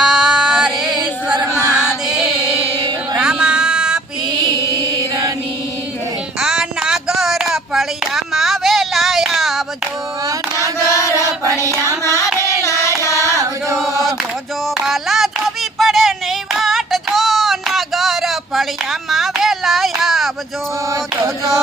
ઓમકારેશ્વર મહાદેવ રામા પીરની આ નાગર ફળિયામાં વેલા આવજો નાગર ફળિયામાં વેલા આવજો જોજો વાલા જોવી પડે નહીં વાટ જો નાગર ફળિયામાં વેલા આવજો જોજો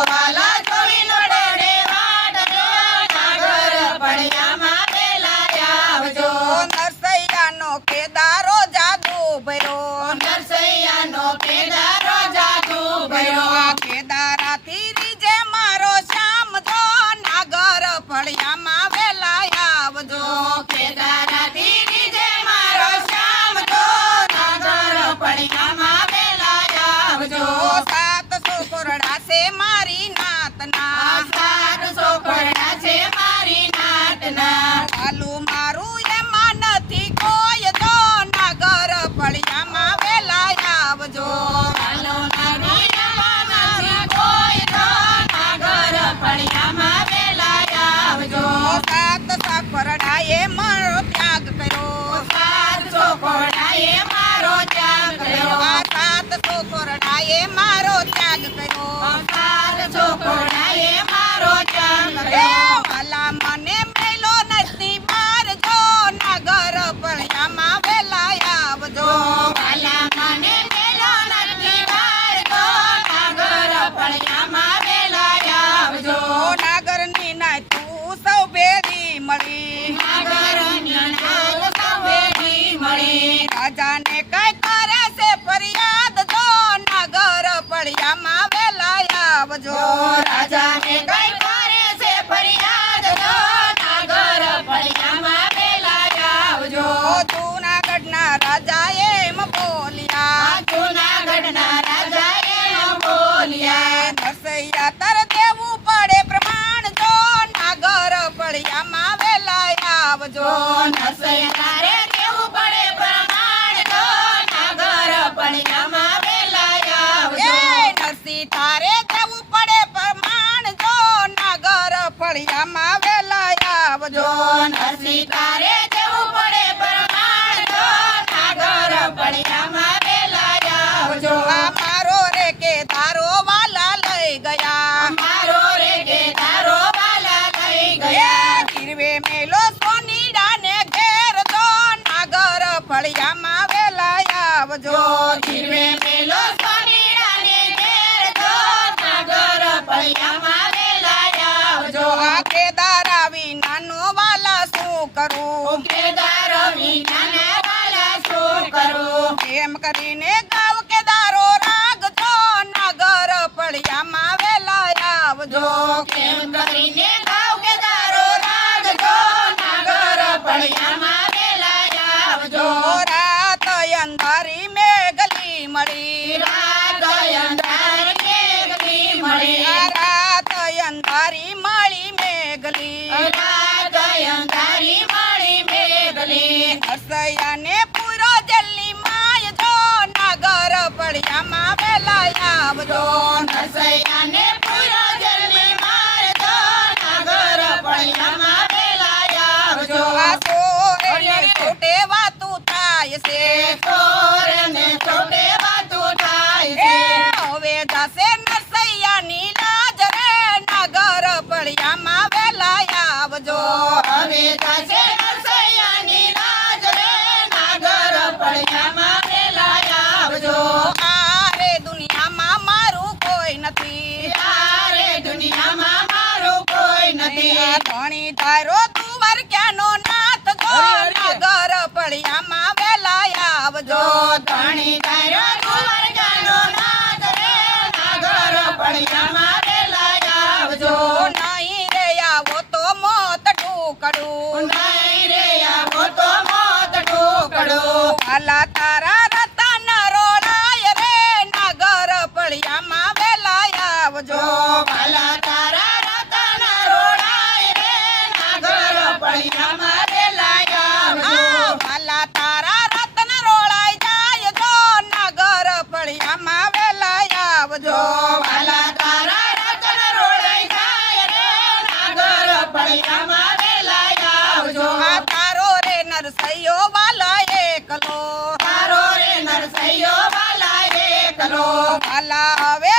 આપજો નસૈયારે કેવું પડે પ્રમાણ તો નાગર પણિયામાં વેલાયા આવજો. નરસી તારે જવું પડે પ્રમાણ તો નાગર પણિયામાં વેલાયા આવજો. નરસી તારે જવું પડે પ્રમાણ તો નાગર પણિયામાં વેલાયા આવજો. મારો રે કે તારો વાલા લઈ ગયા. મારો રે કે તારો વાલા લઈ ગયા. કિરવે મેલો જો શું કરું? કેદાર કરીને ગાવ કેદારો રાગ જો નાગર પડિયામાં કેમ કરીને રાત મેઘલી. રાત અંધારી માળી મેઘલી. હસયાને નાગર પડ્યામાં વેલાયા આવજો. હસયાને વાલા એકલો મારો રે નરસૈયો વાલા એકલો વાલા હવે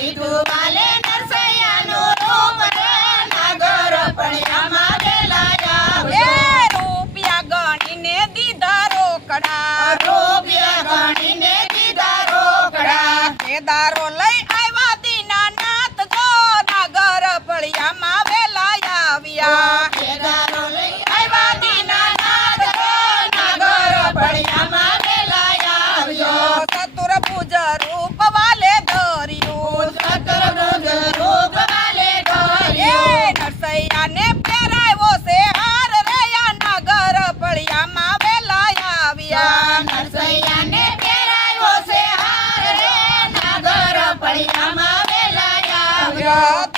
you do. Ah.